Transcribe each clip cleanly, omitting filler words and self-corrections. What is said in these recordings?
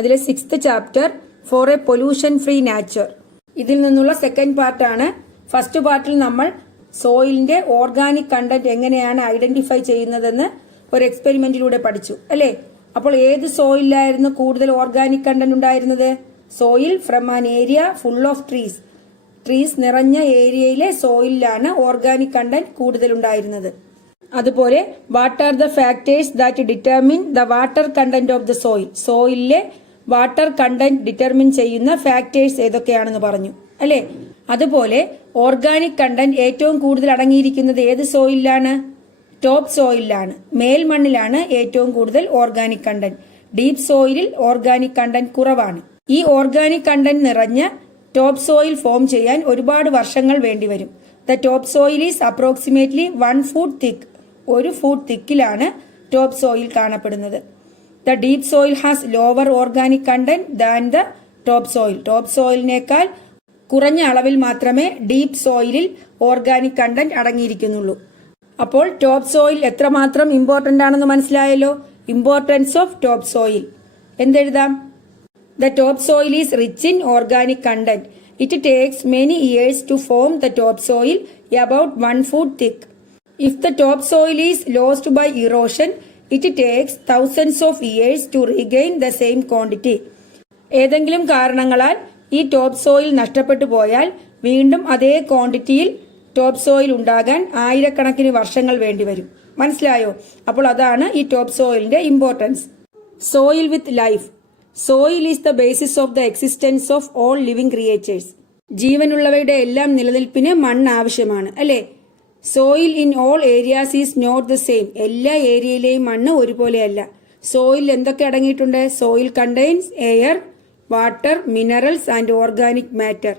അതിലെ 6th chapter for a pollution free nature. ഇതിൽ നിന്നുള്ള സെക്കൻഡ് പാർട്ടാണ്. ഫസ്റ്റ് പാർട്ടിൽ നമ്മൾ സോയിലിന്റെ ഓർഗാനിക് കണ്ടന്റ് എങ്ങനെയാണ് ഐഡന്റിഫൈ ചെയ്യുന്നതെന്ന് ഒരു എക്സ്പെരിമെന്റിലൂടെ പഠിച്ചു അല്ലേ. അപ്പോൾ ഏത് സോയിലായിരുന്നു കൂടുതൽ ഓർഗാനിക് കണ്ടന്റ് ഉണ്ടായിരുന്നത്? Soil from an area full of trees നിറഞ്ഞ ഏരിയയിലെ സോയിലാണ് ഓർഗാനിക് കണ്ടന്റ് കൂടുതൽ ഉണ്ടായിരുന്നത്. അതുപോലെ what are the factors that determine the water content of the soil. സോയിലിലെ വാട്ടർ കണ്ടന്റ് ഡിറ്റർമിൻ ചെയ്യുന്ന ഫാക്ടേഴ്സ് ഏതൊക്കെയാണെന്ന് പറഞ്ഞു അല്ലെ. അതുപോലെ ഓർഗാനിക് കണ്ടന്റ് ഏറ്റവും കൂടുതൽ അടങ്ങിയിരിക്കുന്നത് ഏത് സോയിലാണ്? ടോപ്പ് സോയിലാണ്, മേൽമണ്ണിലാണ് ഏറ്റവും കൂടുതൽ ഓർഗാനിക് കണ്ടന്റ്. ഡീപ് സോയിലിൽ ഓർഗാനിക് കണ്ടന്റ് കുറവാണ്. ഈ ഓർഗാനിക് കണ്ടന്റ് നിറഞ്ഞ ടോപ്പ് സോയിൽ ഫോം ചെയ്യാൻ ഒരുപാട് വർഷങ്ങൾ വേണ്ടിവരും. The top soil is approximately 1 foot thick. 1 foot തിക്കിലാണ് ടോപ്പ് സോയിൽ കാണപ്പെടുന്നത്. The deep soil has lower organic content than the top soil. Top സോയിലിനേക്കാൾ കുറഞ്ഞ അളവിൽ മാത്രമേ ഡീപ് സോയിലിൽ ഓർഗാനിക് കണ്ടന്റ് അടങ്ങിയിരിക്കുന്നുള്ളൂ. അപ്പോൾ ടോപ്പ് സോയിൽ എത്രമാത്രം ഇമ്പോർട്ടന്റ് ആണെന്ന് മനസ്സിലായല്ലോ. ഇമ്പോർട്ടൻസ് ഓഫ് ടോപ്പ് സോയിൽ എന്തെഴുതാം? The top soil is rich in organic content. It takes many years to form the top soil about 1 foot thick. If the top soil is lost by erosion, it takes thousands of years to regain the same quantity. ഏതെങ്കിലും കാരണങ്ങളാൽ ഈ top soil നഷ്ടപ്പെട്ടു പോയാൽ വീണ്ടും അതേ ക്വാണ്ടിറ്റിയിൽ top soil ഉണ്ടാകാൻ ആയിരക്കണക്കിന് വർഷങ്ങൾ വേണ്ടിവരും. മനസ്സിലായോ? അപ്പോൾ അതാണ് ഈ ടോപ്പ് സോയിലിന്റെ importance. Soil with life. Soil is the basis of the existence of all living creatures. ജീവനുള്ളവയുടെ എല്ലാം നിലനിൽപ്പിന് മണ്ണ് ആവശ്യമാണ് അല്ലെ. Soil in all areas is not the same. എല്ലാ ഏരിയയിലെയും മണ്ണ് ഒരുപോലെയല്ല. സോയിൽ എന്തൊക്കെ അടങ്ങിയിട്ടുണ്ട്? Soil contains air, water, minerals and organic matter.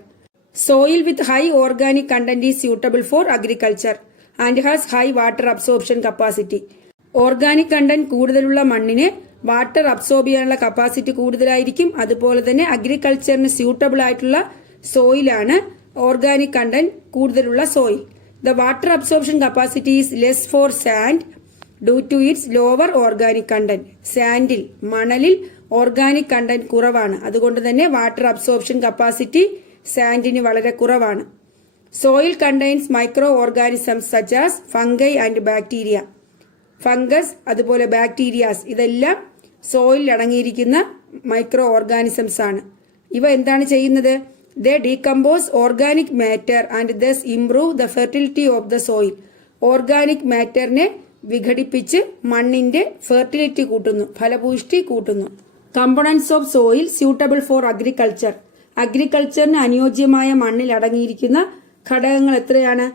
Soil with high organic content is suitable for agriculture and has high water absorption capacity. Organic content കൂടുതലുള്ള മണ്ണിന് water absorb ചെയ്യാനുള്ള capacity കൂടുതലായിരിക്കും. അതുപോലെ തന്നെ അഗ്രികൾച്ചറിന് സ്യൂട്ടബിൾ ആയിട്ടുള്ള സോയിലാണ് ഓർഗാനിക് കണ്ടന്റ് കൂടുതലുള്ള soil. The water absorption capacity is less for sand due to its lower organic content. സാൻഡിൽ, മണലിൽ ഓർഗാനിക് കണ്ടന്റ് കുറവാണ്. അതുകൊണ്ട് തന്നെ വാട്ടർ അബ്സോർപ്ഷൻ കപ്പാസിറ്റി സാൻഡിന് വളരെ കുറവാണ്. Soil contains micro organisms such as fungi and bacteria. Fungus അതുപോലെ ബാക്ടീരിയാസ് ഇതെല്ലാം സോയിൽ അടങ്ങിയിരിക്കുന്ന മൈക്രോ ഓർഗാനിസംസ് ആണ്. ഇവ എന്താണ് ചെയ്യുന്നത്? They decompose organic matter and thus improve the fertility of the soil. Organic മാറ്ററിനെ വിഘടിപ്പിച്ച് മണ്ണിന്റെ ഫെർട്ടിലിറ്റി കൂട്ടുന്നു, ഫലപുഷ്ടി കൂട്ടുന്നു. Components of soil suitable for agriculture. അഗ്രികൾച്ചറിന് അനുയോജ്യമായ മണ്ണിൽ അടങ്ങിയിരിക്കുന്ന ഘടകങ്ങൾ എത്രയാണ്?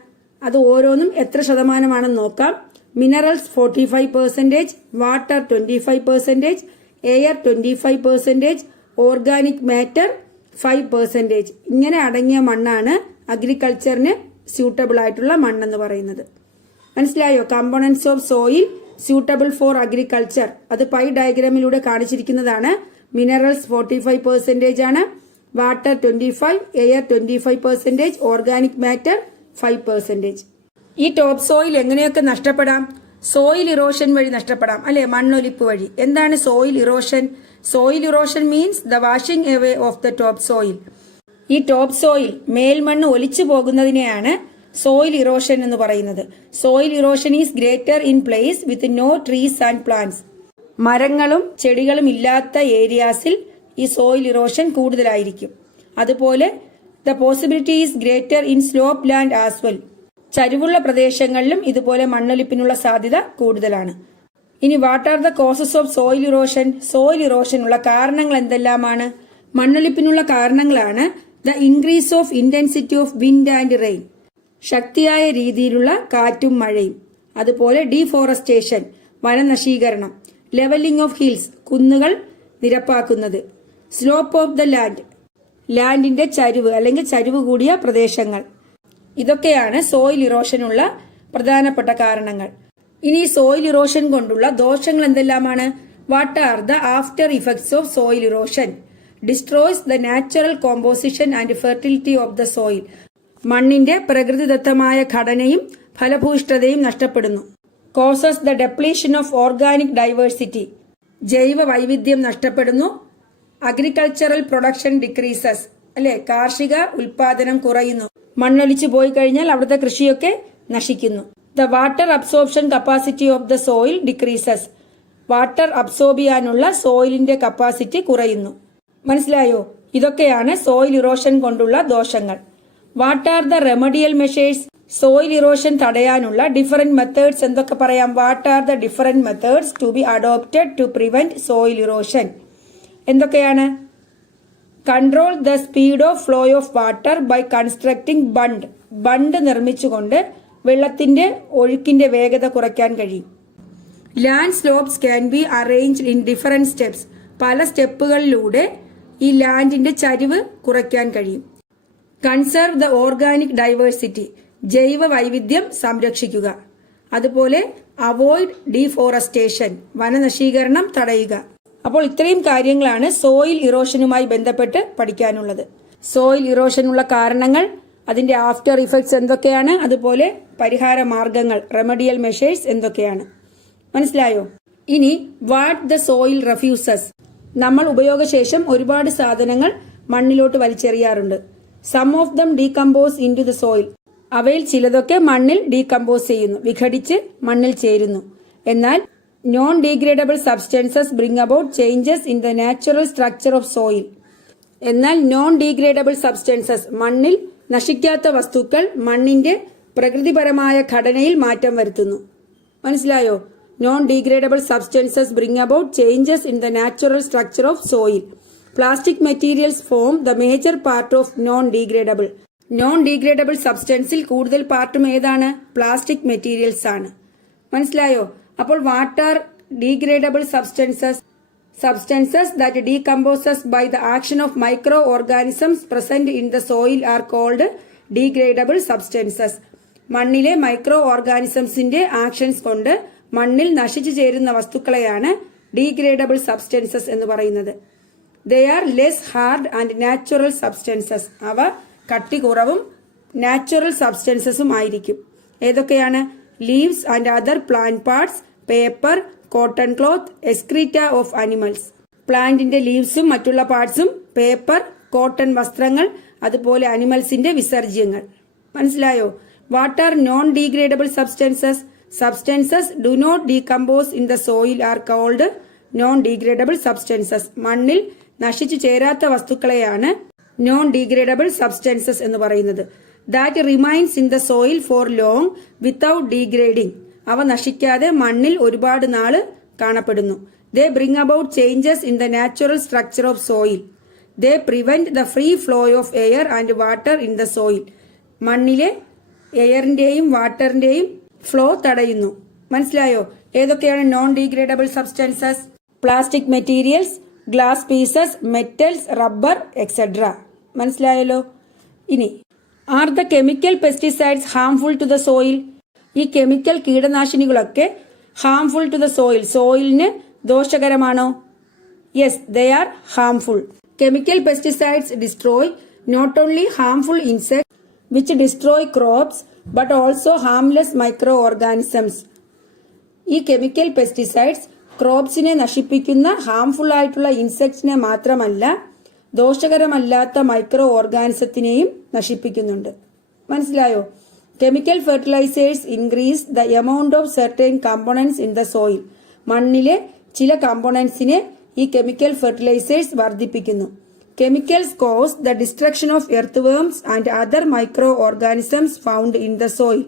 അത് ഓരോന്നും എത്ര ശതമാനമാണെന്ന് നോക്കാം. Minerals 45%, water 25%, air 25%, organic matter 5%. ഇങ്ങനെ അടങ്ങിയ മണ്ണാണ് അഗ്രികൾച്ചറിന് സ്യൂട്ടബിൾ ആയിട്ടുള്ള മണ്ണെന്ന് പറയുന്നത്. മനസ്സിലായോ? Components of soil suitable for agriculture അത് പൈ ഡയഗ്രാമിലൂടെ കാണിച്ചിരിക്കുന്നതാണ്. മിനറൽസ് 45% ആണ്, വാട്ടർ 25%, എയർ 25%, ഓർഗാനിക് മാറ്റർ 5%. ഈ ടോപ്പ് സോയിൽ എങ്ങനെയൊക്കെ നഷ്ടപ്പെടാം? സോയിൽ ഇറോഷൻ വഴി നഷ്ടപ്പെടാം അല്ലെ, മണ്ണൊലിപ്പ് വഴി. എന്താണ് soil erosion? Soil erosion means the washing away of the top soil. ഈ ടോപ്പ് സോയിൽ മേൽമണ്ണ് ഒലിച്ചു പോകുന്നതിനെയാണ് സോയിൽ ഇറോഷൻ എന്ന് പറയുന്നത്. Soil erosion is greater in place with no trees and plants. മരങ്ങളും ചെടികളും ഇല്ലാത്ത ഏരിയാസിൽ ഈ സോയിൽ ഇറോഷൻ കൂടുതലായിരിക്കും. അതുപോലെ the possibility is greater in slope land as well. ചരിവുള്ള പ്രദേശങ്ങളിലും ഇതുപോലെ മണ്ണൊലിപ്പിനുള്ള സാധ്യത കൂടുതലാണ്. ഇനി what are the causes of soil erosion? Soil ഇറോഷനുള്ള കാരണങ്ങൾ എന്തെല്ലാമാണ്? മണ്ണൊലിപ്പിനുള്ള കാരണങ്ങളാണ് the increase of intensity of wind and rain. ശക്തിയായ രീതിയിലുള്ള കാറ്റും മഴയും. അതുപോലെ ഡീഫോറസ്റ്റേഷൻ, വനനശീകരണം. ലെവലിംഗ് ഓഫ് ഹിൽസ്, കുന്നുകൾ നിരപ്പാക്കുന്നത്. സ്ലോപ്പ് ഓഫ് ദ ലാൻഡ്, ലാൻഡിന്റെ ചരിവ് അല്ലെങ്കിൽ ചരിവ് കൂടിയ പ്രദേശങ്ങൾ. ഇതൊക്കെയാണ് സോയിൽ ഇറോഷനുള്ള പ്രധാനപ്പെട്ട കാരണങ്ങൾ. ഇനി സോയിൽ ഇറോഷൻ കൊണ്ടുള്ള ദോഷങ്ങൾ എന്തെല്ലാമാണ്? What are the after effects of soil erosion? Destroys the natural composition and fertility of the soil. മണ്ണിന്റെ പ്രകൃതിദത്തമായ ഘടനയും ഫലഭൂയിഷ്ഠതയും നഷ്ടപ്പെടുന്നു. Causes the depletion of organic diversity. ജൈവ വൈവിധ്യം നഷ്ടപ്പെടുന്നു. അഗ്രികൾച്ചറൽ പ്രൊഡക്ഷൻ ഡിക്രീസസ്, അല്ലെ, കാർഷിക ഉൽപാദനം കുറയുന്നു. മണ്ണൊലിച്ചു പോയി കഴിഞ്ഞാൽ അവിടുത്തെ കൃഷിയൊക്കെ നശിക്കുന്നു. The water absorption capacity of the soil decreases, water absorb ചെയ്യാനുള്ള സോയിലിന്റെ കപ്പാസിറ്റി കുറയുന്നു. മനസ്സിലായോ? ഇതൊക്കെയാണ് സോയിൽ ഇറോഷൻ കൊണ്ടുള്ള ദോഷങ്ങൾ. What are the remedial measures? Soil erosion തടയാനുള്ള ഡിഫറെന്റ് മെത്തേഡ്സ് എന്തൊക്കെ പറയാം? What are the different methods to be adopted to prevent soil erosion? എന്തൊക്കെയാണ്? Control the speed of flow of water by constructing bund, bund നിർമ്മിച്ചുകൊണ്ട് വെള്ളത്തിന്റെ ഒഴുക്കിന്റെ വേഗത കുറയ്ക്കാൻ കഴിയും. Land slopes can be arranged in different steps, പല സ്റ്റെപ്പുകളിലൂടെ ഈ ലാൻഡിന്റെ ചരിവ് കുറയ്ക്കാൻ കഴിയും. കൺസർവ് ദ ഓർഗാനിക് ഡൈവേഴ്സിറ്റി, ജൈവ വൈവിധ്യം സംരക്ഷിക്കുക. അതുപോലെ അവോയ്ഡ് ഡീഫോറസ്റ്റേഷൻ, വനനശീകരണം തടയുക. അപ്പോൾ ഇത്രയും കാര്യങ്ങളാണ് സോയിൽ ഇറോഷനുമായി ബന്ധപ്പെട്ട് പഠിക്കാനുള്ളത്. സോയിൽ ഇറോഷനുള്ള കാരണങ്ങൾ, അതിന്റെ ആഫ്റ്റർ ഇഫക്ട്സ് എന്തൊക്കെയാണ്, അതുപോലെ പരിഹാര മാർഗങ്ങൾ, റെമഡിയൽ മെഷേഴ്സ് എന്തൊക്കെയാണ്. മനസ്സിലായോ? ഇനി വാട്ട് ദ സോയിൽ റെഫ്യൂസസ്, നമ്മൾ ഉപയോഗശേഷം ഒരുപാട് സാധനങ്ങൾ മണ്ണിലോട്ട് വലിച്ചെറിയാറുണ്ട്. Some of them decompose into the soil, അവയിൽ ചിലതൊക്കെ മണ്ണിൽ ഡീകമ്പോസ് ചെയ്യുന്നു, വിഘടിച്ച് മണ്ണിൽ ചേരുന്നു. എന്നാൽ non degradable substances bring about changes in the natural structure of soil. എന്നാൽ നോൺ ഡീഗ്രേഡബിൾ സബ്സ്റ്റൻസസ്, മണ്ണിൽ നശിക്കാത്ത വസ്തുക്കൾ മണ്ണിന്റെ പ്രകൃതിപരമായ ഘടനയിൽ മാറ്റം വരുത്തുന്നു. മനസ്സിലായോ? Non degradable substances bring about changes in the natural structure of soil. Plastic materials form the major part of non degradable. Non degradable സബ്സ്റ്റൻസിൽ കൂടുതൽ പാർട്ടും ഏതാണ്? പ്ലാസ്റ്റിക് മെറ്റീരിയൽസ് ആണ്. മനസ്സിലായോ? അപ്പോൾ what R degradable substances? Substances that decomposes by the action of microorganisms present in the soil are called degradable substances. മണ്ണിലെ micro ഓർഗാനിസംസിന്റെ actions കൊണ്ട് മണ്ണിൽ നശിച്ചു ചേരുന്ന വസ്തുക്കളെയാണ് ഡീഗ്രേഡബിൾ സബ്സ്റ്റൻസസ് എന്ന് പറയുന്നത്. They are less hard and natural substances. അവ കട്ടി കുറവും നാച്ചുറൽ സബ്സ്റ്റൻസസും ആയിരിക്കും. ഏതൊക്കെയാണ്? Leaves and other plant parts, paper, cotton cloth, excreta of animals. പ്ലാന്റിന്റെ ലീവ്സും മറ്റുള്ള പാർട്സും, പേപ്പർ, കോട്ടൺ വസ്ത്രങ്ങൾ, അതുപോലെ അനിമൽസിന്റെ വിസർജ്യങ്ങൾ. മനസ്സിലായോ? What are non degradable substances? Substances do not decompose in the soil are called non degradable substances. മണ്ണിൽ നശിച്ചു ചേരാത്ത വസ്തുക്കളെയാണ് നോൺ ഡീഗ്രേഡബിൾ സബ്സ്റ്റൻസസ് എന്ന് പറയുന്നത്. That remains in the soil for long without degrading. അവ നശിക്കാതെ മണ്ണിൽ ഒരുപാട് നാള് കാണപ്പെടുന്നു. They bring about changes in the natural structure of soil. They prevent the free flow of air and water in the soil. മണ്ണിലെ എയറിന്റെയും വാട്ടറിന്റെയും flow തടയുന്നു. മനസ്സിലായോ? ഏതൊക്കെയാണ് non degradable substances? Plastic materials, glass pieces, metals, rubber, etcetera. മനസ്സിലായല്ലോ? ഇനി are the chemical pesticides harmful to the soil? ഈ chemical കീടനാശിനികളൊക്കെ harmful to the soil, സോയിലിന് ദോഷകരമാണോ? Yes, they are harmful. Chemical pesticides destroy not only harmful insects which destroy crops but also harmless micro organisms. ഈ chemical pesticides ക്രോപ്സിനെ നശിപ്പിക്കുന്ന harmful ആയിട്ടുള്ള ഇൻസെക്ട്സിനെ മാത്രമല്ല, ദോഷകരമല്ലാത്ത micro ഓർഗാനിസത്തിനെയും നശിപ്പിക്കുന്നുണ്ട്. മനസ്സിലായോ? Chemical fertilisers increase the amount of certain components in the soil. മണ്ണിലെ ചില കമ്പോണൻസിനെ ഈ കെമിക്കൽ ഫെർട്ടിലൈസേഴ്സ് വർദ്ധിപ്പിക്കുന്നു. Chemicals cause the destruction of earth worms and other micro organisms found in the soil.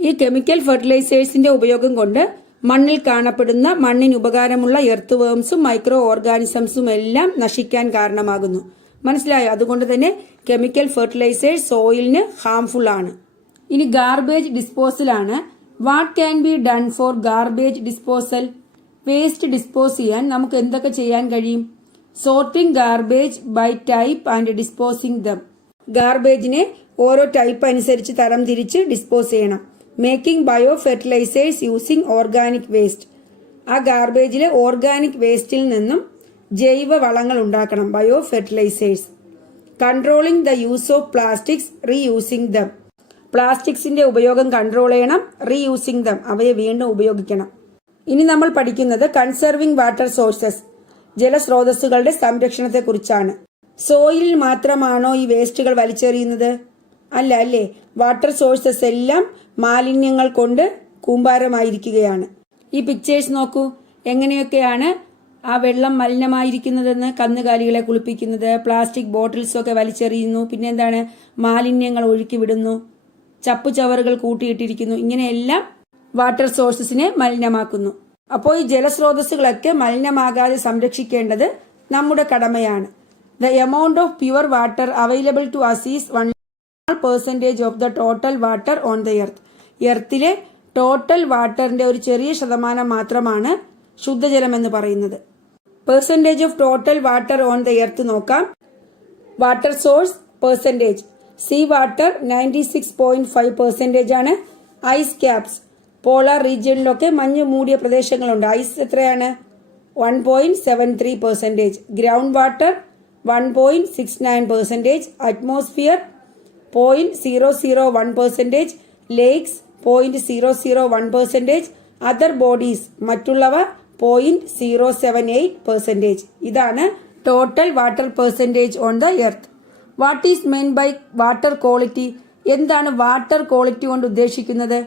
ഈ കെമിക്കൽ ഫെർട്ടിലൈസേഴ്സിന്റെ ഉപയോഗം കൊണ്ട് മണ്ണിൽ കാണപ്പെടുന്ന മണ്ണിന് ഉപകാരമുള്ള എർത്ത് വേംസും മൈക്രോ ഓർഗാനിസംസും എല്ലാം നശിക്കാൻ കാരണമാകുന്നു. മനസ്സിലായോ? അതുകൊണ്ട് തന്നെ കെമിക്കൽ ഫെർട്ടിലൈസേഴ്സ് സോയിലിന് ഹാംഫുൾ ആണ്. ഇനി ഗാർബേജ് ഡിസ്പോസൽ ആണ്. What can be done for garbage disposal? Waste dispose ചെയ്യാൻ നമുക്ക് എന്തൊക്കെ ചെയ്യാൻ കഴിയും? Sorting garbage by type and disposing them. ഗാർബേജിനെ ഓരോ ടൈപ്പ് അനുസരിച്ച് തരം തിരിച്ച് ഡിസ്പോസ് ചെയ്യണം. Making bio fertilisers using organic waste. ആ ഗാർബേജിലെ ഓർഗാനിക് വേസ്റ്റിൽ നിന്നും ജൈവ വളങ്ങൾ ഉണ്ടാക്കണം, bio fertilisers. Controlling the use of plastics, reusing them. പ്ലാസ്റ്റിക്സിന്റെ ഉപയോഗം കൺട്രോൾ ചെയ്യണം, റീയൂസിംഗ് ദം, അവയെ വീണ്ടും ഉപയോഗിക്കണം. ഇനി നമ്മൾ പഠിക്കുന്നത് കൺസർവിംഗ് വാട്ടർ സോഴ്സസ്. ജലസ്രോതസ്സുകളുടെ സംരക്ഷണത്തെക്കുറിച്ചാണ്. സോയിലിൽ മാത്രമാണോ ഈ വേസ്റ്റുകൾ വലിച്ചെറിയുന്നത്? അല്ല അല്ലേ. വാട്ടർ സോഴ്സസ് എല്ലാം മാലിന്യങ്ങൾ കൊണ്ട് കൂമ്പാരമായിരിക്കുകയാണ്. ഈ പിക്ചേഴ്സ് നോക്കൂ, എങ്ങനെയൊക്കെയാണ് ആ വെള്ളം മലിനമായിരിക്കുന്നതെന്ന്. കന്നുകാലികളെ കുളിപ്പിക്കുന്നത്, പ്ലാസ്റ്റിക് ബോട്ടിൽസൊക്കെ വലിച്ചെറിയുന്നു, പിന്നെന്താണ്, മാലിന്യങ്ങൾ ഒഴുക്കി വിടുന്നു, ചപ്പുചവറുകൾ കൂട്ടിയിട്ടിരിക്കുന്നു. ഇങ്ങനെയെല്ലാം വാട്ടർ സോഴ്സസിനെ മലിനമാക്കുന്നു. അപ്പോൾ ഈ ജലസ്രോതസ്സുകളൊക്കെ മലിനമാകാതെ സംരക്ഷിക്കേണ്ടത് നമ്മുടെ കടമയാണ്. The amount of pure water available to us is 1% of the total water on the earth. എർത്തിലെ ടോട്ടൽ വാട്ടറിന്റെ ഒരു ചെറിയ ശതമാനം മാത്രമാണ് ശുദ്ധജലം എന്ന് പറയുന്നത്. Percentage of total water on the earth നോക്കാം. Water source percentage: sea water 96.5% ആണ്. ഐസ് ക്യാപ്സ്, പോളാർ റീജിയനിലൊക്കെ മഞ്ഞ് മൂടിയ പ്രദേശങ്ങളുണ്ട്. ഐസ് എത്രയാണ്? 1.73%. Ground water 1.69%. Atmosphere 0.001%. Lakes 0.001%. Other bodies, മറ്റുള്ളവ 0.078%. ഇതാണ് total water percentage on the earth. What is meant by water quality? എന്താണ് water quality കൊണ്ട് ഉദ്ദേശിക്കുന്നത്?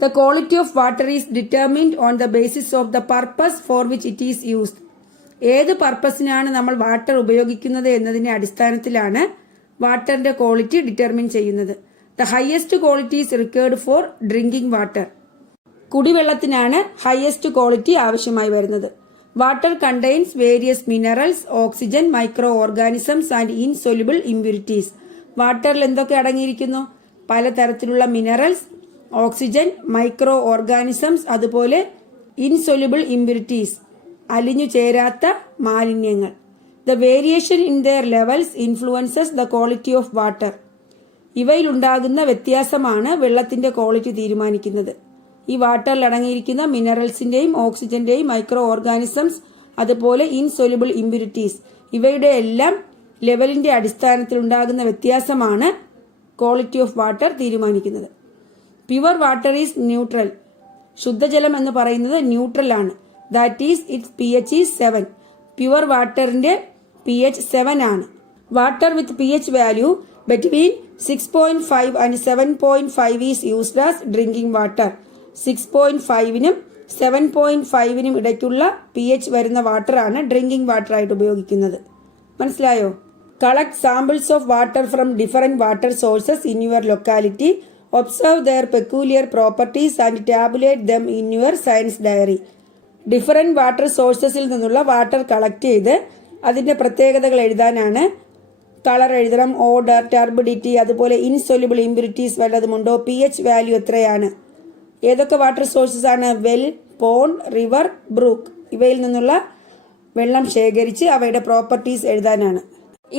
The quality of water is determined on the basis of the purpose for which it is used. ഏത് പർപ്പസിനാണ് നമ്മൾ water ഉപയോഗിക്കുന്നത് എന്നതിന്റെ അടിസ്ഥാനത്തിലാണ് വാട്ടറിന്റെ ക്വാളിറ്റി ഡിറ്റർമിൻ ചെയ്യുന്നത്. The highest quality is required for drinking water. കുടിവെള്ളത്തിനാണ് highest quality ആവശ്യമായി വരുന്നത്. Water contains various minerals, oxygen, micro organisms and insoluble impurities. വാട്ടറിൽ എന്തൊക്കെ അടങ്ങിയിരിക്കുന്നു? പലതരത്തിലുള്ള മിനറൽസ്, ഓക്സിജൻ, മൈക്രോ ഓർഗാനിസംസ്, അതുപോലെ ഇൻസൊല്യുബിൾ ഇമ്പ്യൂരിറ്റീസ്, അലിഞ്ഞു ചേരാത്ത മാലിന്യങ്ങൾ. The variation in their levels influences the quality of water. ഇവയിലുണ്ടാകുന്ന വ്യത്യാസമാണ് വെള്ളത്തിന്റെ ക്വാളിറ്റി തീരുമാനിക്കുന്നത്. ഈ വാട്ടറിൽ അടങ്ങിയിരിക്കുന്ന മിനറൽസിന്റെയും ഓക്സിജന്റെയും മൈക്രോ ഓർഗാനിസംസ്, അതുപോലെ ഇൻസൊല്യുബിൾ ഇമ്പ്യൂരിറ്റീസ്, ഇവയുടെ എല്ലാം ലെവലിന്റെ അടിസ്ഥാനത്തിൽ ഉണ്ടാകുന്ന വ്യത്യാസമാണ് ക്വാളിറ്റി ഓഫ് വാട്ടർ തീരുമാനിക്കുന്നത്. Pure water is neutral. ശുദ്ധജലം എന്ന് പറയുന്നത് ന്യൂട്രൽ ആണ്. That is its pH is 7. Pure വാട്ടറിന്റെ pH 7 ആണ്. Water with pH value between 6.5 and 7.5 is used as drinking water. 6.5നും 7.5നും ഇടയ്ക്കുള്ള pH വരുന്ന വാട്ടറാണ് ഡ്രിങ്കിംഗ് വാട്ടർ ആയിട്ട് ഉപയോഗിക്കുന്നത്. മനസ്സിലായോ? Collect samples of water from different water sources in your locality. Observe their peculiar properties and tabulate them in your science diary. Different water സോഴ്സസിൽ നിന്നുള്ള വാട്ടർ കളക്ട് ചെയ്ത് അതിന്റെ പ്രത്യേകതകൾ എഴുതാനാണ്. കളർ എഴുതണം, ഓർഡർ, ടർബിഡിറ്റി, അതുപോലെ ഇൻസൊല്യുബിൾ ഇമ്പ്യൂരിറ്റീസ് വല്ലതുമുണ്ടോ, pH value എത്രയാണ്. ഏതൊക്കെ വാട്ടർ സോഴ്സസ് ആണ്? Well, pond, river, brook. ഇവയിൽ നിന്നുള്ള വെള്ളം ശേഖരിച്ച് അവയുടെ പ്രോപ്പർട്ടീസ് എഴുതാനാണ്.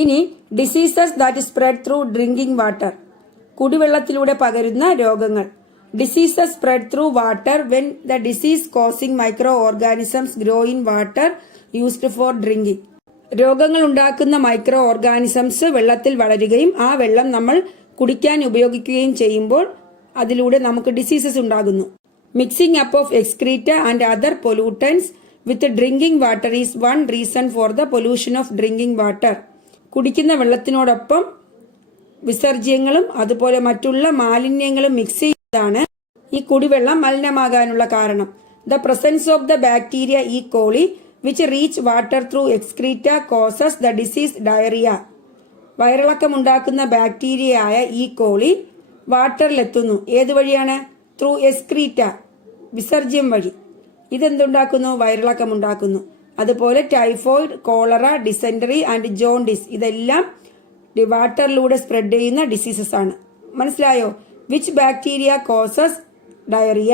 ഇനി diseases that spread through drinking water. കുടിവെള്ളത്തിലൂടെ പകരുന്ന രോഗങ്ങൾ. Diseases spread through water when the disease causing micro organisms grow in water used for drinking. രോഗങ്ങൾ ഉണ്ടാക്കുന്ന മൈക്രോ ഓർഗാനിസംസ് വെള്ളത്തിൽ വളരുകയും ആ വെള്ളം നമ്മൾ കുടിക്കാൻ ഉപയോഗിക്കുകയും ചെയ്യുമ്പോൾ അതിലൂടെ നമുക്ക് ഡിസീസസ് ഉണ്ടാകുന്നു. Mixing up of excreta and other pollutants with drinking water is one reason for the pollution of drinking water. കുടിക്കുന്ന വെള്ളത്തിനോടൊപ്പം വിസർജ്യങ്ങളും അതുപോലെ മറ്റുള്ള മാലിന്യങ്ങളും മിക്സ് ചെയ്യുന്നതാണ് ഈ കുടിവെള്ളം മലിനമാകാനുള്ള കാരണം. The presence of the bacteria E coli which reach water through excreta causes the disease diarrhoea. വയറിളക്കമുണ്ടാക്കുന്ന ബാക്ടീരിയയായ ഈ കോളി വാട്ടറിലെത്തുന്നു. ഏത് വഴിയാണ്? ത്രൂ എക്സ്ക്രീറ്റ, വിസർജ്യം വഴി. ഇതെന്തുണ്ടാക്കുന്നു? വയറിളക്കമുണ്ടാക്കുന്നു. അതുപോലെ typhoid, cholera, dysentery and jaundice ഇതെല്ലാം വാട്ടറിലൂടെ സ്പ്രെഡ് ചെയ്യുന്ന ഡിസീസസ് ആണ്. മനസ്സിലായോ? Which bacteria causes diarrhoea.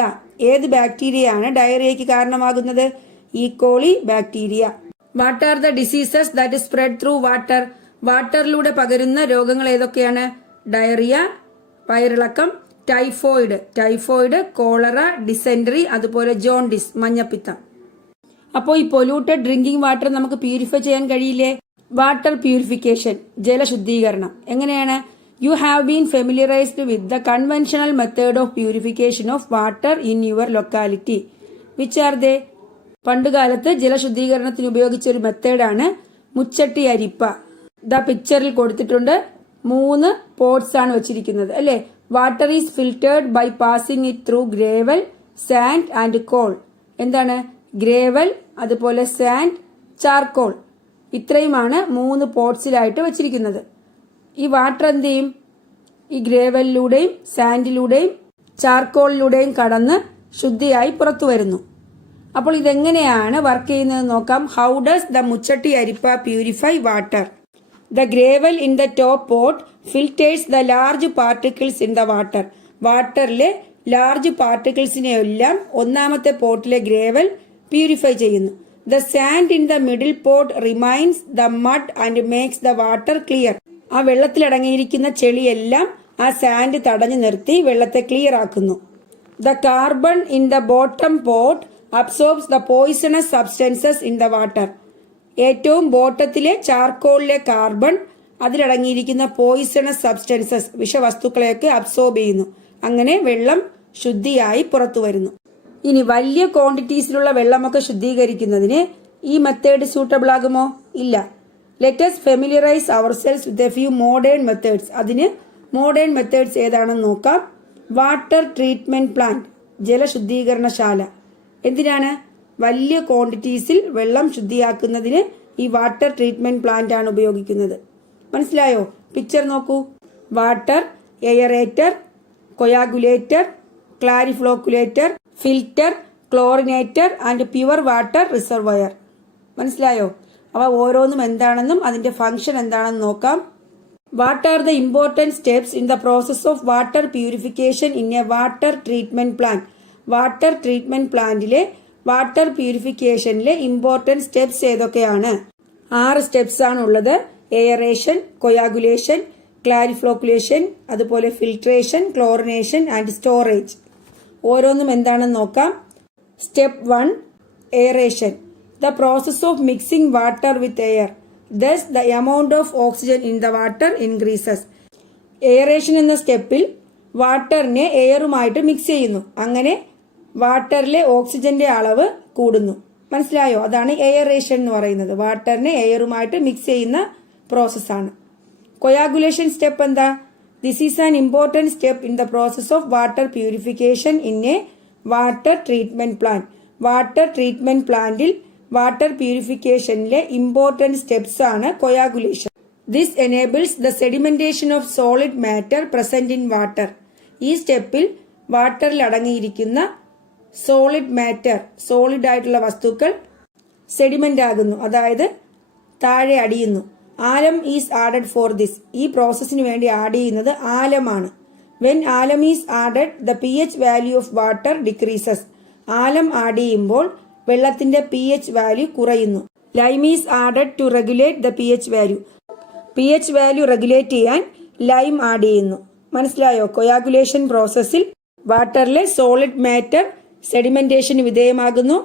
ഏത് ബാക്ടീരിയയാണ് ഡയറിയയ്ക്ക് കാരണമാകുന്നത്? E coli bacteria. What are the diseases that spread through water. വാട്ടറിലൂടെ പകരുന്ന രോഗങ്ങൾ ഏതൊക്കെയാണ്? ഡയറിയ, വയറിളക്കം, ടൈഫോയിഡ്, കോളറ, ഡിസെന്ററി, അതുപോലെ ജോണ്ടിസ്, മഞ്ഞപ്പിത്തം. അപ്പോൾ ഈ പൊല്യൂട്ടഡ് ഡ്രിങ്കിംഗ് വാട്ടർ നമുക്ക് പ്യൂരിഫൈ ചെയ്യാൻ കഴിയില്ലേ? വാട്ടർ പ്യൂരിഫിക്കേഷൻ, ജലശുദ്ധീകരണം എങ്ങനെയാണ്? You have been familiarised with the conventional method of purification of water in your locality. Which are they? പണ്ടുകാലത്ത് ജലശുദ്ധീകരണത്തിന് ഉപയോഗിച്ച ഒരു മെത്തേഡാണ് മുച്ചട്ടി അരിപ്പ. ദാ പിക്ചറിൽ കൊടുത്തിട്ടുണ്ട്. 3 പോട്ട്സ് ആണ് വെച്ചിരിക്കുന്നത് അല്ലെ. Water is filtered by passing it through gravel, sand and coal. എന്താണ് ഗ്രേവൽ, അതുപോലെ സാൻഡ്, ചാർക്കോൾ. ഇത്രയുമാണ് 3 പോട്ട്സിലായിട്ട് വെച്ചിരിക്കുന്നത്. ഈ വാട്ടർ എന്ത് ചെയ്യും? ഈ ഗ്രേവലിലൂടെയും സാൻഡിലൂടെയും ചാർക്കോളിലൂടെയും കടന്ന് ശുദ്ധിയായി പുറത്തു വരുന്നു. അപ്പോൾ ഇതെങ്ങനെയാണ് വർക്ക് ചെയ്യുന്നത് നോക്കാം. ഹൗ ഡസ് ദ മുച്ചട്ടി അരിപ്പ purify water? The gravel in the top pot filters the large particles in the water. വാട്ടറിലെ ലാർജ് പാർട്ടിക്കിൾസിനെ എല്ലാം ഒന്നാമത്തെ പോട്ടിലെ ഗ്രേവൽ പ്യൂരിഫൈ ചെയ്യുന്നു. The sand in the middle pot remains the mud and makes the water clear. ആ വെള്ളത്തിലടങ്ങിയിരിക്കുന്ന ചെളിയെല്ലാം ആ sand തടഞ്ഞു നിർത്തി വെള്ളത്തെ ക്ലിയർ ആക്കുന്നു. The carbon in the bottom pot absorbs the poisonous substances in the water. ഏറ്റവും ബോട്ടത്തിലെ ചാർക്കോളിലെ carbon അതിലടങ്ങിയിരിക്കുന്ന poisonous substances, വിഷവസ്തുക്കളെയൊക്കെ absorb ചെയ്യുന്നു. അങ്ങനെ വെള്ളം ശുദ്ധിയായി പുറത്തു വരുന്നു. ഇനി വലിയ ക്വാണ്ടിറ്റീസിലുള്ള വെള്ളമൊക്കെ ശുദ്ധീകരിക്കുന്നതിന് ഈ മെത്തേഡ് സൂട്ടബിൾ ആകുമോ? ഇല്ല. Let us familiarize ourselves with a few modern methods. അതിന് മോഡേൺ മെത്തേഡ്സ് ഏതാണെന്ന് നോക്കാം. വാട്ടർ ട്രീറ്റ്മെന്റ് പ്ലാന്റ്, ജലശുദ്ധീകരണശാല. എന്തിനാണ്? വലിയ ക്വാണ്ടിറ്റീസിൽ വെള്ളം ശുദ്ധിയാക്കുന്നതിന് ഈ വാട്ടർ ട്രീറ്റ്മെന്റ് പ്ലാന്റ് ആണ് ഉപയോഗിക്കുന്നത്. മനസ്സിലായോ? പിക്ചർ നോക്കൂ. Water, aerator, coagulator, clariflocculator, filter, chlorinator and pure water reservoir. മനസ്സിലായോ? അവ ഓരോന്നും എന്താണെന്നും അതിന്റെ ഫംഗ്ഷൻ എന്താണെന്നും നോക്കാം. What are the important steps in the process of water purification in a water treatment plant? Water treatment പ്ലാന്റിലെ വാട്ടർ പ്യൂരിഫിക്കേഷനിലെ ഇമ്പോർട്ടന്റ് സ്റ്റെപ്സ് ഏതൊക്കെയാണ്? 6 സ്റ്റെപ്സ് ആണ് ഉള്ളത്. എയറേഷൻ, കൊയാഗുലേഷൻ, ക്ലാരിഫ്ലോക്കുലേഷൻ, അതുപോലെ ഫിൽട്രേഷൻ, ക്ലോറിനേഷൻ ആൻഡ് സ്റ്റോറേജ്. ഓരോന്നും എന്താണെന്ന് നോക്കാം. Step 1, aeration. The process of mixing water with air. Thus the amount of oxygen in the water increases. Aeration എന്ന സ്റ്റെപ്പിൽ വാട്ടറിനെ എയറുമായിട്ട് മിക്സ് ചെയ്യുന്നു. അങ്ങനെ വാട്ടറിലെ ഓക്സിജന്റെ അളവ് കൂടുന്നു. മനസ്സിലായോ? അതാണ് എയറേഷൻ എന്ന് പറയുന്നത്. വാട്ടറിനെ എയറുമായിട്ട് മിക്സ് ചെയ്യുന്ന പ്രോസസ്സാണ്. കൊയാഗുലേഷൻ സ്റ്റെപ്പ് എന്താ? This is an important step in the process of water purification in a water treatment plant. Water treatment പ്ലാന്റിൽ വാട്ടർ പ്യൂരിഫിക്കേഷനിലെ ഇമ്പോർട്ടന്റ് സ്റ്റെപ്സ് ആണ് coagulation. This enables the sedimentation of solid matter present in water. ഈ സ്റ്റെപ്പിൽ വാട്ടറിൽ അടങ്ങിയിരിക്കുന്ന solid matter, solid ആയിട്ടുള്ള വസ്തുക്കൾ sediment ആകുന്നു, അതായത് താഴെ അടിയുന്നു. Alum is added for this. ഈ പ്രോസസ്സിന് വേണ്ടി ആഡ് ചെയ്യുന്നത് ആലമാണ്. When alum is added the pH value of water decreases. Alum add ചെയ്യുമ്പോൾ വെള്ളത്തിന്റെ pH വാല്യൂ കുറയുന്നു. Lime is added to regulate the pH value. pH value regulate ചെയ്യാൻ lime add ചെയ്യുന്നു. മനസ്സിലായോ? കൊയാഗുലേഷൻ പ്രോസസ്സിൽ വാട്ടറിലെ സോളിഡ് മാറ്റർ സെഡിമെന്റേഷന് വിധേയമാകുന്നു.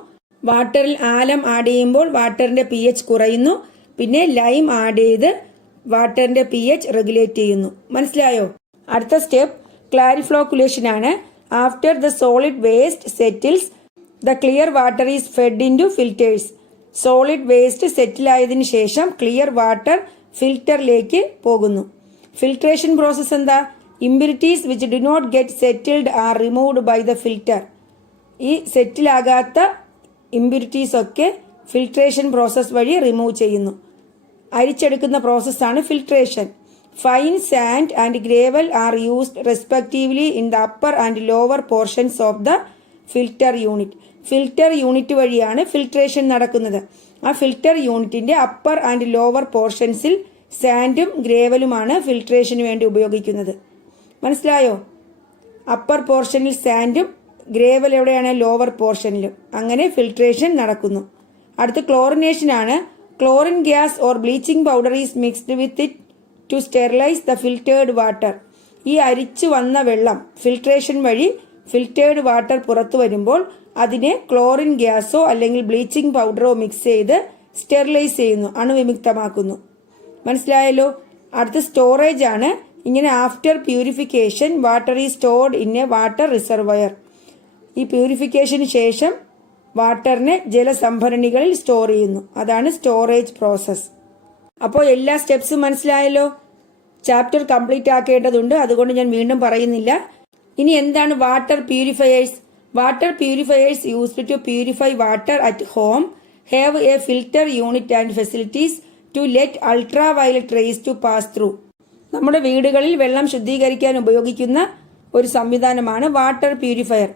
വാട്ടറിൽ ആലം ആഡ് ചെയ്യുമ്പോൾ വാട്ടറിന്റെ pH കുറയുന്നു. പിന്നെ ലൈം ആഡ് ചെയ്ത് വാട്ടറിന്റെ pH റെഗുലേറ്റ് ചെയ്യുന്നു. മനസ്സിലായോ? അടുത്ത സ്റ്റെപ്പ് ക്ലാരിഫ്ലോക്കുലേഷൻ ആണ്. After the solid waste settles the clear water is fed into filters. Solid waste സെറ്റിലായതിനു ശേഷം ക്ലിയർ വാട്ടർ ഫിൽറ്ററിലേക്ക് പോകുന്നു. ഫിൽട്രേഷൻ പ്രോസസ് എന്താ? Impurities which do not get settled are removed by the filter. ഈ സെറ്റിലാകാത്ത impurities ഒക്കെ filtration process വഴി remove ചെയ്യുന്നു. അരിച്ചെടുക്കുന്ന പ്രോസസ്സാണ് filtration. Fine sand and gravel are used respectively in the upper and lower portions of the filter unit. Filter unit വഴിയാണ് filtration നടക്കുന്നത്. ആ ഫിൽറ്റർ യൂണിറ്റിന്റെ അപ്പർ ആൻഡ് ലോവർ പോർഷൻസിൽ സാൻഡും ഗ്രേവലുമാണ് ഫിൽട്രേഷന് വേണ്ടി ഉപയോഗിക്കുന്നത്. മനസ്സിലായോ? അപ്പർ പോർഷനിൽ സാൻഡും ഗ്രേവൽ എവിടെയാണ്? ലോവർ പോർഷനിലും. അങ്ങനെ ഫിൽട്രേഷൻ നടക്കുന്നു. അടുത്ത് ക്ലോറിനേഷൻ ആണ്. Chlorine gas or bleaching powder is mixed with it to sterilise the filtered water. ഈ അരിച്ചു വന്ന വെള്ളം ഫിൽട്രേഷൻ വഴി ഫിൽറ്റേർഡ് വാട്ടർ പുറത്തു വരുമ്പോൾ അതിനെ ക്ലോറിൻ ഗ്യാസോ അല്ലെങ്കിൽ ബ്ലീച്ചിങ് പൗഡറോ മിക്സ് ചെയ്ത് സ്റ്റെറിലൈസ് ചെയ്യുന്നു, അണുവിമുക്തമാക്കുന്നു. മനസ്സിലായല്ലോ? അടുത്ത സ്റ്റോറേജ് ആണ്. ഇങ്ങനെ after purification water is stored in a water reservoir. ഈ പ്യൂരിഫിക്കേഷന് ശേഷം വാട്ടറിനെ ജലസംഭരണികളിൽ സ്റ്റോർ ചെയ്യുന്നു. അതാണ് സ്റ്റോറേജ് പ്രോസസ്. അപ്പോൾ എല്ലാ സ്റ്റെപ്സും മനസ്സിലായല്ലോ. ചാപ്റ്റർ കംപ്ലീറ്റ് ആക്കേണ്ടതുണ്ട്, അതുകൊണ്ട് ഞാൻ വീണ്ടും പറയുന്നില്ല. ഇനി എന്താണ് water purifiers? Water purifiers used to purify water at home have a filter unit and facilities to let ultra violet rays to pass through. നമ്മുടെ വീടുകളിൽ വെള്ളം ശുദ്ധീകരിക്കാൻ ഉപയോഗിക്കുന്ന ഒരു സംവിധാനമാണ് വാട്ടർ പ്യൂരിഫയർ.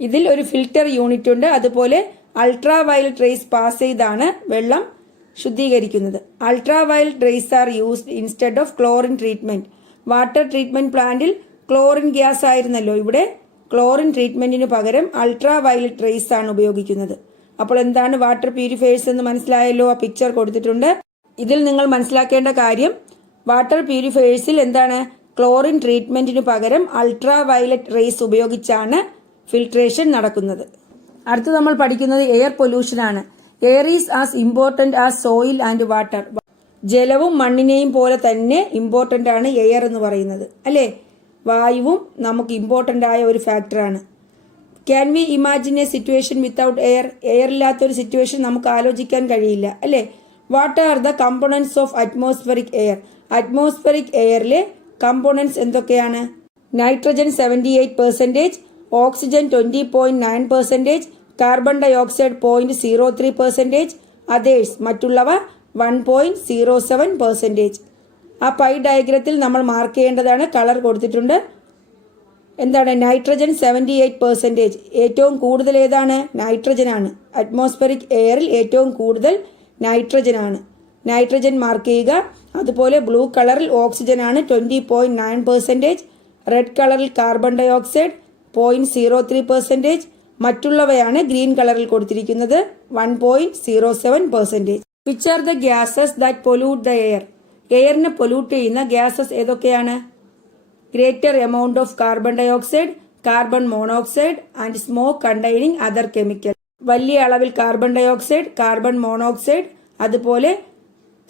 ഇതിൽ ഒരു ഫിൽറ്റർ യൂണിറ്റ് ഉണ്ട്, അതുപോലെ അൾട്രാ വയലറ്റ് റേസ് പാസ് ചെയ്താണ് വെള്ളം ശുദ്ധീകരിക്കുന്നത്. Ultra violet rays are used instead of chlorine treatment. Water treatment പ്ലാന്റിൽ ക്ലോറിൻ ഗ്യാസ് ആയിരുന്നല്ലോ, ഇവിടെ ക്ലോറിൻ ട്രീറ്റ്മെന്റിന് പകരം അൾട്രാ വയലറ്റ് റേസ് ആണ് ഉപയോഗിക്കുന്നത്. അപ്പോൾ എന്താണ് വാട്ടർ പ്യൂരിഫയേഴ്സ് എന്ന് മനസ്സിലായല്ലോ. ആ പിക്ചർ കൊടുത്തിട്ടുണ്ട്. ഇതിൽ നിങ്ങൾ മനസ്സിലാക്കേണ്ട കാര്യം, വാട്ടർ പ്യൂരിഫയേഴ്സിൽ എന്താണ് ക്ലോറിൻ ട്രീറ്റ്മെന്റിന് പകരം അൾട്രാ വയലറ്റ് റേസ് ഉപയോഗിച്ചാണ് ഫിൽട്രേഷൻ നടക്കുന്നത്. അടുത്ത് നമ്മൾ പഠിക്കുന്നത് എയർ പൊല്യൂഷൻ ആണ്. Air is as important as soil and water. ജലവും മണ്ണിനെയും പോലെ തന്നെ ഇമ്പോർട്ടന്റ് ആണ് എയർ എന്ന് പറയുന്നത്, അല്ലേ? വായുവും നമുക്ക് ഇമ്പോർട്ടന്റ് ആയ ഒരു ഫാക്ടറാണ്. Can we imagine a situation without air? Air ഇല്ലാത്തൊരു സിറ്റുവേഷൻ നമുക്ക് ആലോചിക്കാൻ കഴിയില്ല, അല്ലേ? What are the components of atmospheric air? Atmospheric എയറിലെ കമ്പോണൻസ് എന്തൊക്കെയാണ്? Nitrogen 78%, oxygen 20.9%, carbon dioxide 0.03%, others മറ്റുള്ളവ 1.07%. ആ പൈ ഡയഗ്രത്തിൽ നമ്മൾ മാർക്ക് ചെയ്യേണ്ടതാണ്. കളർ കൊടുത്തിട്ടുണ്ട്. എന്താണ് നൈട്രജൻ 78%? ഏറ്റവും കൂടുതൽ ഏതാണ്? നൈട്രജൻ ആണ്. അറ്റ്മോസ്ഫെറിക് എയറിൽ ഏറ്റവും കൂടുതൽ നൈട്രജൻ ആണ്. നൈട്രജൻ മാർക്ക് ചെയ്യുക. അതുപോലെ ബ്ലൂ കളറിൽ ഓക്സിജൻ ആണ് 20.9%, റെഡ് കളറിൽ കാർബൺ ഡൈ ഓക്സൈഡ് 0.03%, മറ്റുള്ളവയാണ് ഗ്രീൻ കളറിൽ കൊടുത്തിരിക്കുന്നത് 1.07%. Which are the gases that pollute the air? എയറിനെ പൊല്യൂട്ട് ചെയ്യുന്ന ഗ്യാസസ് ഏതൊക്കെയാണ്? Greater amount of carbon dioxide, carbon monoxide and smoke containing other chemical. വലിയ അളവിൽ carbon dioxide, carbon monoxide, അതുപോലെ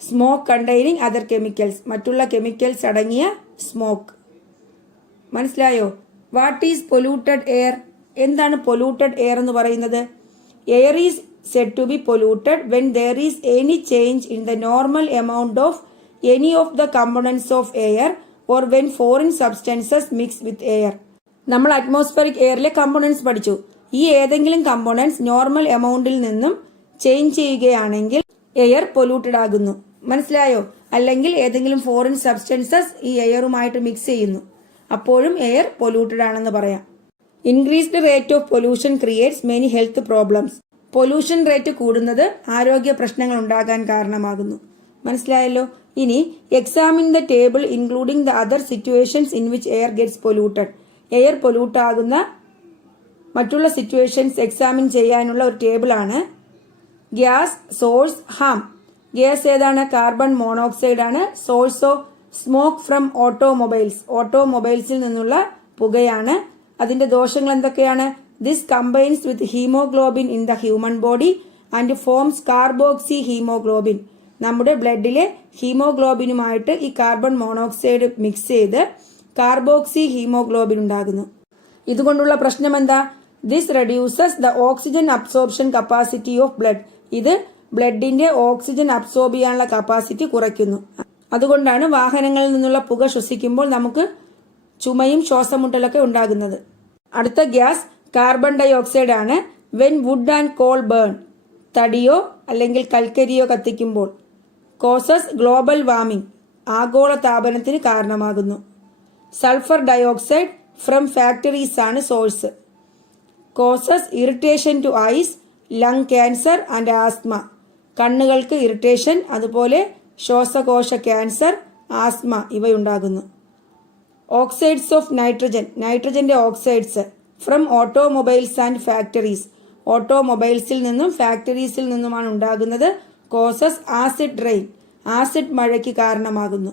smoke containing other chemicals, മറ്റുള്ള chemicals അടങ്ങിയ smoke. മനസ്സിലായോ? What is polluted air? എന്താണ് പൊല്യൂട്ടഡ് എയർ എന്ന് പറയുന്നത്? Air is said to B polluted when there is any change in the normal amount of any of the components of air or when foreign substances mix with air. നമ്മൾ atmospheric എയറിലെ components പഠിച്ചു. ഈ ഏതെങ്കിലും components normal എമൗണ്ടിൽ നിന്നും change ചെയ്യുകയാണെങ്കിൽ air polluted ആകുന്നു. മനസ്സിലായോ? അല്ലെങ്കിൽ ഏതെങ്കിലും ഫോറിൻ സബ്സ്റ്റൻസസ് ഈ എയറുമായിട്ട് മിക്സ് ചെയ്യുന്നു, അപ്പോഴും എയർ പൊല്യൂട്ടഡ് ആണെന്ന് പറയാം. Increased rate of pollution creates many health problems. Pollution rate കൂടുന്നത് ആരോഗ്യ പ്രശ്നങ്ങൾ ഉണ്ടാകാൻ കാരണമാകുന്നു. മനസ്സിലായല്ലോ? ഇനി examine the table including the other situations in which air gets polluted. Air pollute ആകുന്ന മറ്റുള്ള സിറ്റുവേഷൻസ് എക്സാമിൻ ചെയ്യാനുള്ള ഒരു ടേബിളാണ്. Gas, source, harm. ഗ്യാസ് ഏതാണ്? കാർബൺ മോണോക്സൈഡ് ആണ്. സോഴ്സോ സ്മോക്ക് ഫ്രം ഓട്ടോമൊബൈൽസ്. ഓട്ടോമൊബൈൽസിൽ നിന്നുള്ള പുകയാണ്. അതിന്റെ ദോഷങ്ങൾ എന്തൊക്കെയാണ്? This combines with haemoglobin in the human body and forms carboxy haemoglobin. നമ്മുടെ ബ്ലഡിലെ ഹീമോഗ്ലോബിനുമായിട്ട് ഈ കാർബൺ മോണോക്സൈഡ് മിക്സ് ചെയ്ത് കാർബോക്സി ഹീമോഗ്ലോബിൻ ഉണ്ടാകുന്നു. ഇതുകൊണ്ടുള്ള പ്രശ്നം എന്താ? This reduces the oxygen absorption capacity of blood. ഇത് ബ്ലഡിന്റെ ഓക്സിജൻ അബ്സോർബ് ചെയ്യാനുള്ള കപ്പാസിറ്റി കുറയ്ക്കുന്നു. അതുകൊണ്ടാണ് വാഹനങ്ങളിൽ നിന്നുള്ള പുക ശ്വസിക്കുമ്പോൾ നമുക്ക് ചുമയും ശ്വാസമുട്ടലൊക്കെ ഉണ്ടാകുന്നത്. അടുത്ത ഗ്യാസ് കാർബൺ ഡൈ ഓക്സൈഡ് ആണ്. When wood and coal burn, തടിയോ അല്ലെങ്കിൽ കൽക്കരിയോ കത്തിക്കുമ്പോൾ കോസസ് ഗ്ലോബൽ വാർമിംഗ്, ആഗോള താപനത്തിന് കാരണമാകുന്നു. സൾഫർ ഡയോക്സൈഡ് ഫ്രം ഫാക്ടറീസ് ആണ് source. Causes irritation to eyes, lung cancer and asthma. കണ്ണുകൾക്ക് ഇറിറ്റേഷൻ, അതുപോലെ ശ്വാസകോശ ക്യാൻസർ, ആസ്മ ഇവയുണ്ടാകുന്നു. ഓക്സൈഡ്സ് ഓഫ് നൈട്രജൻ, നൈട്രജന്റെ oxides from automobiles and factories. ഓട്ടോമൊബൈൽസിൽ നിന്നും ഫാക്ടറീസിൽ നിന്നുമാണ് ഉണ്ടാകുന്നത്. കോസസ് ആസിഡ് റെയിൻ, ആസിഡ് മഴയ്ക്ക് കാരണമാകുന്നു.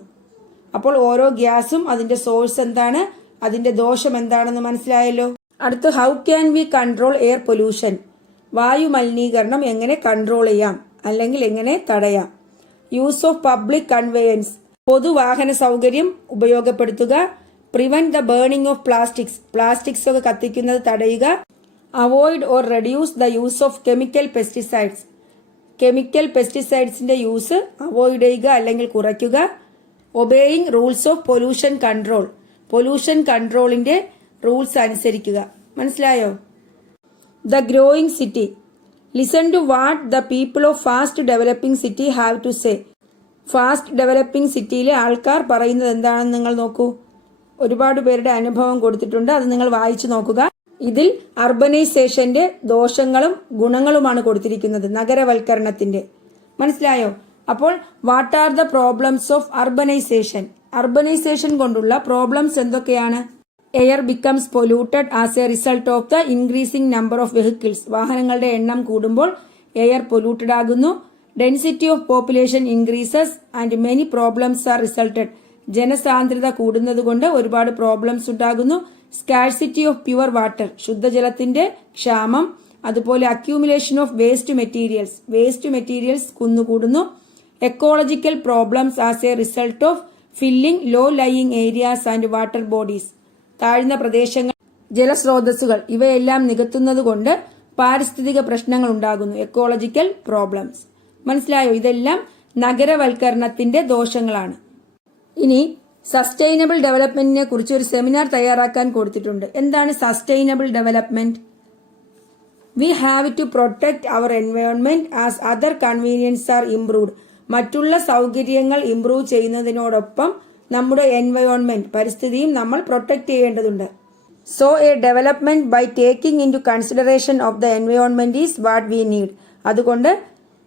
അപ്പോൾ ഓരോ ഗ്യാസും അതിന്റെ സോഴ്സ് എന്താണ്, അതിന്റെ ദോഷം എന്താണെന്ന് മനസ്സിലായല്ലോ. അടുത്ത് how can we control air pollution? വായു മലിനീകരണം എങ്ങനെ കൺട്രോൾ ചെയ്യാം അല്ലെങ്കിൽ എങ്ങനെ തടയാം? യൂസ് ഓഫ് പബ്ലിക് കൺവേയൻസ്, പൊതുവാഹന സൗകര്യം ഉപയോഗപ്പെടുത്തുക. Prevent the burning of plastics, plastics ഒക്കെ കത്തിക്കുന്നത് തടയുക. Avoid or reduce the use of chemical pesticides. Chemical പെസ്റ്റിസൈഡ്സിന്റെ യൂസ് അവോയ്ഡ് ചെയ്യുക അല്ലെങ്കിൽ കുറയ്ക്കുക. Obeying rules of pollution control. Pollution കൺട്രോളിന്റെ റൂൾസ് അനുസരിക്കുക. മനസ്സിലായോ? The growing city. Listen to what the people of fast developing city have to say. Fast developing സിറ്റിയിലെ ആൾക്കാർ പറയുന്നത് എന്താണെന്ന് നിങ്ങൾ നോക്കൂ. ഒരുപാട് പേരുടെ അനുഭവം കൊടുത്തിട്ടുണ്ട്, അത് നിങ്ങൾ വായിച്ചു നോക്കുക. ഇതിൽ അർബനൈസേഷന്റെ ദോഷങ്ങളും ഗുണങ്ങളുമാണ് കൊടുത്തിരിക്കുന്നത്, നഗരവൽക്കരണത്തിന്റെ. മനസ്സിലായോ? അപ്പോൾ what are the problems of urbanisation? Urbanisation കൊണ്ടുള്ള പ്രോബ്ലംസ് എന്തൊക്കെയാണ്? Air becomes polluted as a result of the increasing number of vehicles. വാഹനങ്ങളുടെ എണ്ണം കൂടുമ്പോൾ എയർ പൊല്യൂട്ടഡ് ആകുന്നു. Density of population increases and many problems are resulted. ജനസാന്ദ്രത കൂടുന്നതുകൊണ്ട് ഒരുപാട് problems ഉണ്ടാകുന്നു. Scarcity of pure water. ശുദ്ധജലത്തിന്റെ ക്ഷാമം. അതുപോലെ accumulation of waste materials. Waste materials കുന്നുകൂടുന്നു. Ecological problems as a result of filling low lying areas and water bodies. താഴ്ന്ന പ്രദേശങ്ങൾ, ജലസ്രോതസ്സുകൾ ഇവയെല്ലാം നികത്തുന്നതുകൊണ്ട് പാരിസ്ഥിതിക പ്രശ്നങ്ങൾ ഉണ്ടാകുന്നു. Ecological problems. മനസ്സിലായോ? ഇതെല്ലാം നഗരവൽക്കരണത്തിന്റെ ദോഷങ്ങളാണ്. ഇനി സസ്റ്റൈനബിൾ ഡെവലപ്മെന്റിനെ കുറിച്ച് ഒരു സെമിനാർ തയ്യാറാക്കാൻ കൊടുത്തിട്ടുണ്ട്. എന്താണ് sustainable development? We have to protect our environment as other conveniences are improved. മറ്റുള്ള സൗകര്യങ്ങൾ ഇംപ്രൂവ് ചെയ്യുന്നതിനോടൊപ്പം നമ്മുടെ എൻവയോൺമെന്റ്, പരിസ്ഥിതിയും നമ്മൾ പ്രൊട്ടക്ട് ചെയ്യേണ്ടതുണ്ട്. So a development by taking into consideration of the environment is what we need. അതുകൊണ്ട്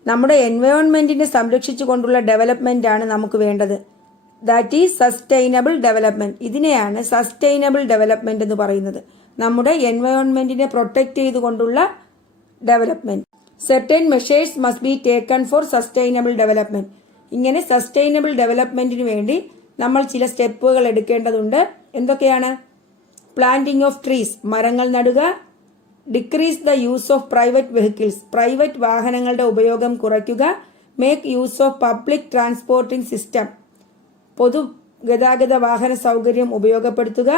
നമ്മുടെ എൻവയോൺമെന്റിനെ സംരക്ഷിച്ചുകൊണ്ടുള്ള ഡെവലപ്മെന്റ് ആണ് നമുക്ക് വേണ്ടത്. That is sustainable development. ഇതിനെയാണ് സസ്റ്റൈനബിൾ ഡെവലപ്മെന്റ് എന്ന് പറയുന്നത്. നമ്മുടെ എൻവയോൺമെന്റിനെ പ്രൊട്ടക്ട് ചെയ്തുകൊണ്ടുള്ള development. Certain measures must be taken for sustainable development. ഇങ്ങനെ സസ്റ്റൈനബിൾ ഡെവലപ്മെന്റിന് വേണ്ടി നമ്മൾ ചില സ്റ്റെപ്പുകൾ എടുക്കേണ്ടതുണ്ട്. എന്തൊക്കെയാണ്? Planting of trees. മരങ്ങൾ നടുക. Decrease the use of private vehicles. Private വാഹനങ്ങളുടെ ഉപയോഗം കുറയ്ക്കുക. Make use of public transporting system. പൊതുഗതാഗത വാഹന സൗകര്യം ഉപയോഗപ്പെടുത്തുക.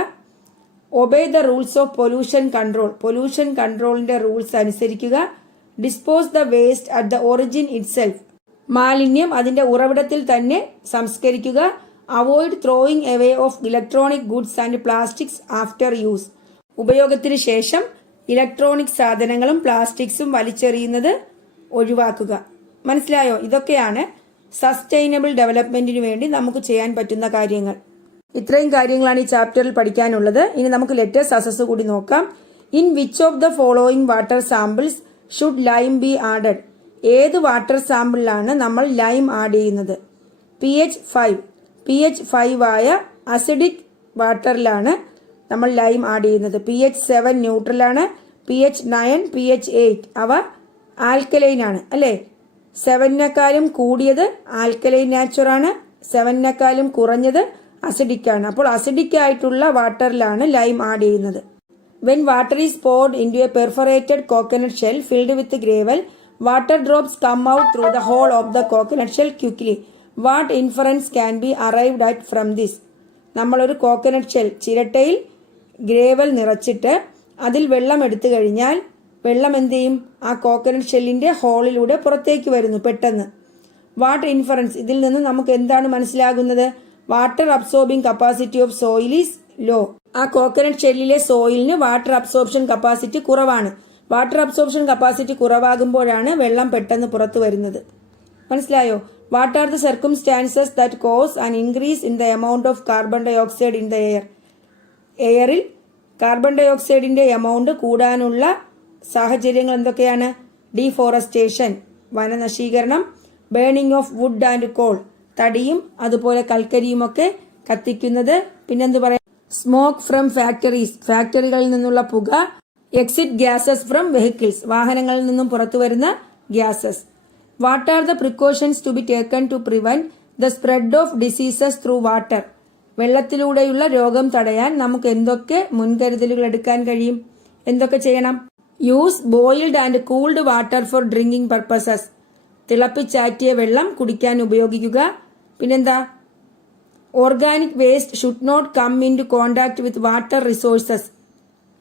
Obey the rules of pollution control. Pollution കൺട്രോളിന്റെ റൂൾസ് അനുസരിക്കുക. Dispose the waste at the origin itself. മാലിന്യം അതിന്റെ ഉറവിടത്തിൽ തന്നെ സംസ്കരിക്കുക. Avoid throwing away of electronic goods and plastics after use. ഉപയോഗത്തിന് ശേഷം ഇലക്ട്രോണിക് സാധനങ്ങളും പ്ലാസ്റ്റിക്സും വലിച്ചെറിയുന്നത് ഒഴിവാക്കുക. മനസ്സിലായോ? ഇതൊക്കെയാണ് സസ്റ്റൈനബിൾ ഡെവലപ്മെന്റിന് വേണ്ടി നമുക്ക് ചെയ്യാൻ പറ്റുന്ന കാര്യങ്ങൾ. ഇത്രയും കാര്യങ്ങളാണ് ഈ ചാപ്റ്ററിൽ പഠിക്കാനുള്ളത്. ഇനി നമുക്ക് ലെറ്റേഴ്സ് അസസ് കൂടി നോക്കാം. In which of the following water samples should lime B added? ഏത് വാട്ടർ സാമ്പിളിലാണ് നമ്മൾ ലൈം ആഡ് ചെയ്യുന്നത്? pH 5. pH 5 ആയ അസിഡിക് വാട്ടറിലാണ് നമ്മൾ ലൈം ആഡ് ചെയ്യുന്നത്. pH 7 ന്യൂട്രലാണ്. pH 9, pH 8 അവ ആൽക്കലൈൻ ആണ് അല്ലേ? 7-നേക്കാളും കൂടിയത് ആൽക്കലൈൻ നാച്ചുറാണ്. 7-നേക്കാളും കുറഞ്ഞത് അസിഡിക് ആണ്. അപ്പോൾ അസിഡിക് ആയിട്ടുള്ള വാട്ടറിലാണ് ലൈം ആഡ് ചെയ്യുന്നത്. When water is poured into a perforated coconut shell filled with gravel, water drops come out through the hole of the coconut shell quickly. What inference can be arrived at from this? നമ്മളൊരു coconut shell, ചിരട്ടയിൽ gravel നിറച്ചിട്ട് അതിൽ വെള്ളം എടുത്തു കഴിഞ്ഞാൽ വെള്ളം എന്ത് ചെയ്യും? ആ കോക്കനട്ട് ഷെല്ലിന്റെ ഹോളിലൂടെ പുറത്തേക്ക് വരുന്നു പെട്ടെന്ന്. വാട്ടർ ഇൻഫറൻസ്, ഇതിൽ നിന്ന് നമുക്ക് എന്താണ് മനസ്സിലാകുന്നത്? Water absorbing capacity of soil is low. ആ കോക്കനട്ട് ഷെല്ലിലെ സോയിലിന് വാട്ടർ അബ്സോർപ്ഷൻ കപ്പാസിറ്റി കുറവാണ്. വാട്ടർ അബ്സോർപ്ഷൻ കപ്പാസിറ്റി കുറവാകുമ്പോഴാണ് വെള്ളം പെട്ടെന്ന് പുറത്തു വരുന്നത്. മനസ്സിലായോ? What are the circumstances that cause an increase in the amount of carbon dioxide in the air? എയറിൽ കാർബൺ ഡൈ ഓക്സൈഡിന്റെ എമൗണ്ട് കൂടാനുള്ള സാഹചര്യങ്ങൾ എന്തൊക്കെയാണ്? ഡീഫോറസ്റ്റേഷൻ, വനനശീകരണം. Burning of wood and coal, തടിയും അതുപോലെ കൽക്കരിയുമൊക്കെ കത്തിക്കുന്നത്. പിന്നെന്ത് പറയാം? സ്മോക്ക് ഫ്രം ഫാക്ടറീസ്, ഫാക്ടറികളിൽ നിന്നുള്ള പുക. എക്സിറ്റ് ഗ്യാസസ് ഫ്രം വെഹിക്കിൾസ്, വാഹനങ്ങളിൽ നിന്നും പുറത്തു വരുന്ന ഗ്യാസസ്. What are the precautions to be taken to prevent the spread of diseases through water? വെള്ളത്തിലൂടെയുള്ള രോഗം തടയാൻ നമുക്ക് എന്തൊക്കെ മുൻകരുതലുകൾ എടുക്കാൻ കഴിയും? എന്തൊക്കെ ചെയ്യണം? Use boiled and cooled water for drinking purposes, തിളപ്പിച്ചാറ്റിയ വെള്ളം കുടിക്കാൻ ഉപയോഗിക്കുക. പിന്നെന്താ? Organic waste should not come into contact with water resources.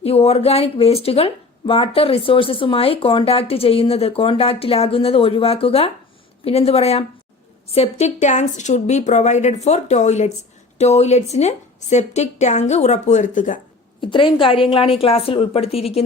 ഈ ഓർഗാനിക് വേസ്റ്റുകൾ വാട്ടർ റിസോഴ്സസുമായി കോണ്ടാക്റ്റിലാകുന്നത് ഒഴിവാക്കുക. പിന്നെന്ത് പറയാം? Septic tanks should be provided for ടോയ്ലറ്റ്സിന് septic tank ഉറപ്പുവരുത്തുക. ഇത്രയും കാര്യങ്ങളാണ് ഈ ക്ലാസ്സിൽ ഉൾപ്പെടുത്തിയിരിക്കുന്നത്.